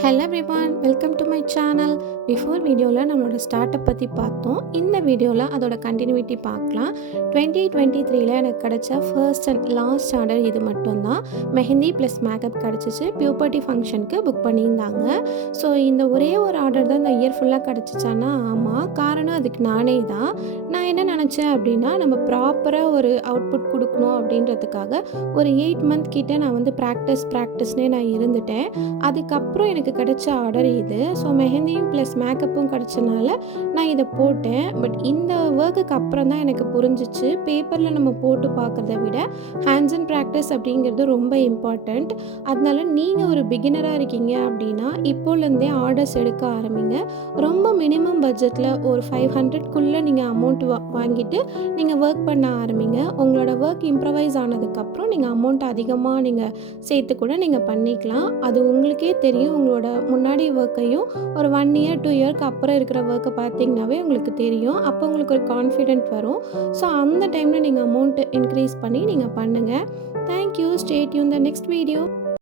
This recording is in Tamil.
Hello everyone, welcome to my channel. Before வீடியோவில் நம்மளோட ஸ்டார்ட்டப் பற்றி பார்த்தோம். இந்த வீடியோவில் அதோட கண்டினியூட்டி பார்க்கலாம். 2023ல் எனக்கு கிடச்ச ஃபர்ஸ்ட் அண்ட் லாஸ்ட் ஆர்டர் இது மட்டும்தான். மெஹந்தி ப்ளஸ் மேக்கப் கிடச்சிச்சு. பியூபர்ட்டி ஃபங்க்ஷனுக்கு புக் பண்ணியிருந்தாங்க. ஸோ இந்த ஒரே ஒரு ஆர்டர் தான் இந்த இயர் ஃபுல்லாக கிடச்சிச்சானா? ஆமாம். காரணம் அதுக்கு நானே தான். நான் என்ன நினச்சேன் அப்படின்னா, நம்ம ப்ராப்பராக ஒரு அவுட்புட் கொடுக்கணும் அப்படின்றதுக்காக ஒரு 8 மந்த் கிட்டே நான் வந்து ப்ராக்டிஸ்னே நான் இருந்துட்டேன். அதுக்கப்புறம் எனக்கு கிடைச்ச ஆர்டர் இது. ஸோ மெஹந்தியும் ப்ளஸ் மேக்கப்பும் கிடச்சனால நான் இதை போட்டேன். பட் இந்த ஒர்க்குக்கு அப்புறம் தான் எனக்கு புரிஞ்சிச்சு, பேப்பரில் நம்ம போட்டு பார்க்குறத விட ஹேண்ட்ஸ் அண்ட் ப்ராக்டிஸ் அப்படிங்கிறது ரொம்ப இம்பார்ட்டண்ட். அதனால நீங்கள் ஒரு பிகினராக இருக்கீங்க அப்படின்னா இப்போலேருந்தே ஆர்டர்ஸ் எடுக்க ஆரம்பிங்க. ரொம்ப மினிமம் பட்ஜெட்டில் ஒரு 500க்குள்ளே நீங்கள் அமௌண்ட் வாங்கிட்டு நீங்கள் ஒர்க் பண்ண ஆரம்பிங்க. உங்களோட ஒர்க் இம்ப்ரவைஸ் ஆனதுக்கப்புறம் நீங்கள் அமௌண்ட் அதிகமாக நீங்கள் சேர்த்து கூட நீங்கள் பண்ணிக்கலாம். அது உங்களுக்கே தெரியும். உங்களோட முன்னாடி ஒர்க்கையும் ஒரு 1 இயர் 2 இயர்க்கு அப்புறம் இருக்கிற ஒர்க்கை பார்த்தீங்கன்னாவே உங்களுக்கு தெரியும். அப்போ உங்களுக்கு ஒரு கான்ஃபிடென்ட் வரும். ஸோ அந்த டைமில் நீங்கள் அமௌண்ட்டு இன்க்ரீஸ் பண்ணி நீங்கள் பண்ணுங்கள். Thank you. Stay tune the next video.